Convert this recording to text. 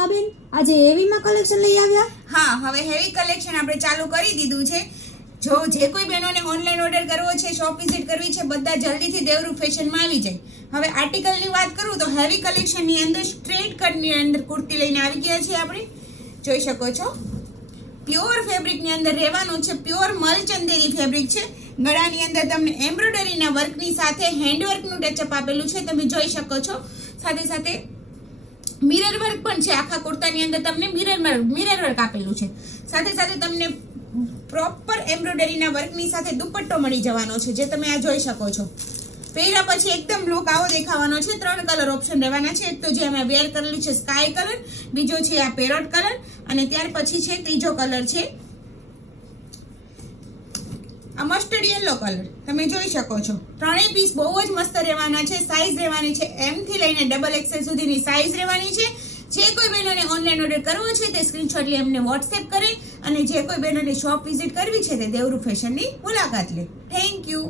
રેખાબેન, આજે હેવીમાં કલેક્શન લઈ આવ્યા? હા, હવે હેવી કલેક્શન આપણે ચાલુ કરી દીધું છે. જો જે કોઈ બહેનોને ઓનલાઈન ઓર્ડર કરવો છે, શોપ વિઝિટ કરવી છે, બધા જલ્દીથી દેવરૂપ ફેશનમાં આવી જાય. હવે આર્ટિકલની વાત કરું તો હેવી કલેક્શનની અંદર સ્ટ્રેટ કટની અંદર કુર્તી લઈને આવી ગયા છીએ આપણે. જોઈ શકો છો, પ્યોર ફેબ્રિકની અંદર રહેવાનું છે. પ્યોર મલચંદેરી ફેબ્રિક છે. ગળાની અંદર તમને એમ્બ્રોઇડરીના વર્કની સાથે હેન્ડવર્કનું ટચઅપ આપેલું છે, તમે જોઈ શકો છો. સાથે સાથે મિરર વર્ક પણ છે. આખા કુર્તાની અંદર તમને મિરર વર્ક આપેલું છે. સાથે સાથે તમને પ્રોપર એમ્બ્રોઇડરીના વર્કની સાથે દુપટ્ટો મળી જવાનો છે, જે તમે આ જોઈ શકો છો. પહેર્યા પછી એકદમ લુક આવો દેખાવાનો છે. 3 કલર ઓપ્શન રહેવાના છે. એક તો જે અમે વેર કરેલું છે સ્કાય કલર, બીજો છે આ પેરોટ કલર, અને ત્યાર પછી છે ત્રીજો કલર છે આ મસ્ટર્ડ યલો કલર. તમે જોઈ શકો છો. ત્રણેય પીસ બહુ જ મસ્ત રહેવાના છે. સાઈઝ રહેવાની છે M થી લઈને XXL સુધીની સાઈઝ રહેવાની છે. જે કોઈ બહેનોને ઓનલાઈન ઓર્ડર કરવો છે તે સ્ક્રીનશોટ લઈ અમને વોટ્સએપ કરે, અને જે કોઈ બહેનોને શોપ વિઝિટ કરવી છે તે દેવરૂપ ફેશનની મુલાકાત લે. Thank you.